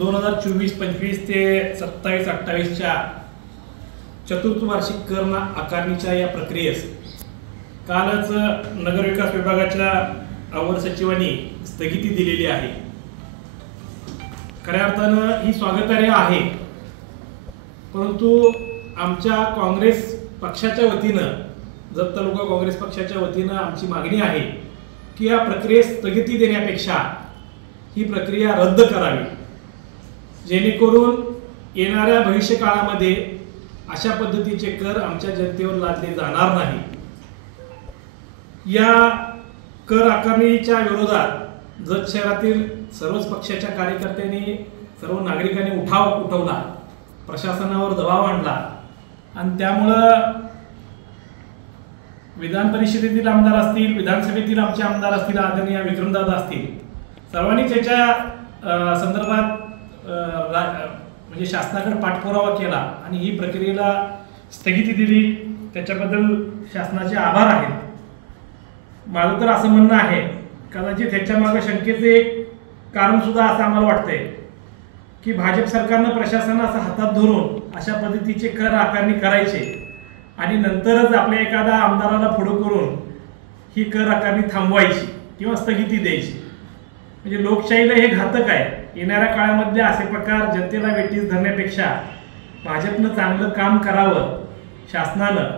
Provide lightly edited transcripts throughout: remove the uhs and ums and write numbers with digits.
2024-25 ते 27-28च्या चतुर्थ वार्षिक कर आकारणीच्या या प्रक्रियेस कालच नगरविकास विभागाच्या अवर सचिवांनी स्थगिती दिलेली आहे। खऱ्या अर्थानं ही स्वागतार्ह आहे, परंतु आमच्या काँग्रेस पक्षाच्या वतीनं जत तालुका काँग्रेस पक्षाच्या वतीनं आमची मागणी आहे की या प्रक्रियेस स्थगिती देण्यापेक्षा ही प्रक्रिया रद्द करावी, जेणेकरून येणाऱ्या भविष्य काळामध्ये अशा पद्धतीचे कर आमच्या जनतेवर लादले जाणार नाही। या कर आकारणीच्या विरोधात जत शहरातील सर्वच पक्षाच्या कार्यकर्त्यांनी सर्व नागरिकांनी उठवला, प्रशासनावर दबाव आणला आणि त्यामुळं विधान परिषदेतील आमदार असतील, विधानसभेतील आमचे आमदार असतील, आदरणीय विक्रमदादा असतील, सर्वांनीच याच्या संदर्भात म्हणजे शासनाकडे पाठपुरावा केला आणि ही प्रक्रियेला स्थगिती दिली। त्याच्याबद्दल शासनाचे आभार आहेत। माझं तर असं म्हणणं आहे, कदाचित ह्याच्या मागे शंकेचे एक कारण सुद्धा असं आम्हाला वाटतंय की भाजप सरकारनं प्रशासनाला असं हातात धरून अशा पद्धतीचे कर आकारणी करायचे आणि नंतरच आपल्या एखादा आमदाराला पुढं करून ही कर आकारणी थांबवायची किंवा स्थगिती द्यायची। म्हणजे लोकशाहीला हे घातक आहे। येणाऱ्या काळामध्ये असे प्रकार जनतेला वेठीस धरण्यापेक्षा भाजपनं चांगलं काम करावं शासनानं,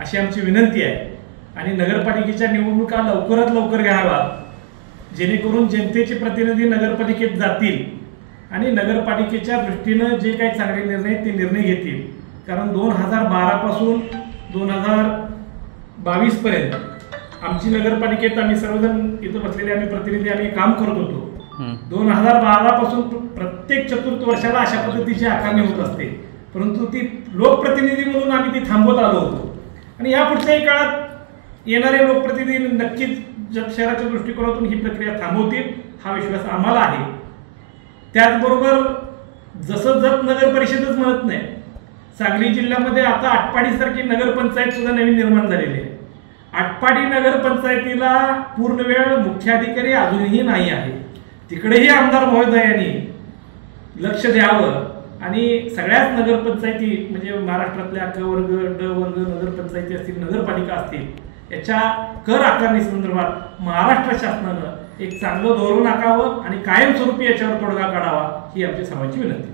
अशी आमची विनंती आहे। आणि नगरपालिकेच्या निवडणुका लवकरात लवकर घ्यावा, जेणेकरून जनतेचे प्रतिनिधी नगरपालिकेत जातील आणि नगरपालिकेच्या दृष्टीनं जे काही चांगले निर्णय ते निर्णय घेतील। कारण 2012 पासून 2022 पर्यंत आमची नगरपालिकेत आम्ही सर्वजण इथं बसलेले आम्ही प्रतिनिधी आम्ही काम करत होतो। 2012 पासून प्रत्येक चतुर्थ वर्षाला अशा पद्धतीची आकारणी होत असते, परंतु ती लोकप्रतिनिधी म्हणून आम्ही ती थांबवत आलो होतो आणि या पुढच्याही काळात येणारे लोकप्रतिनिधी नक्कीच जत शहराच्या दृष्टिकोनातून ही प्रक्रिया थांबवतील हा विश्वास आम्हाला आहे। त्याचबरोबर जसं जत नगर परिषदच म्हणत नाही, सांगली जिल्ह्यामध्ये आता आटपाडीसारखी नगरपंचायत सुद्धा नवीन निर्माण झालेली आहे। आटपाडी नगरपंचायतीला पूर्ण वेळ मुख्याधिकारी अजूनही नाही आहे। तिकडेही आमदार महोदयांनी लक्ष द्यावं आणि सगळ्याच नगरपंचायती म्हणजे महाराष्ट्रातल्या क वर्ग, ड वर्ग नगरपंचायती असतील, नगरपालिका असतील, याच्या कर आकारणी संदर्भात महाराष्ट्र शासनानं एक चांगलं धोरण आखावं आणि कायमस्वरूपी याच्यावर तोडगा काढावा ही आमची सर्वांची विनंती।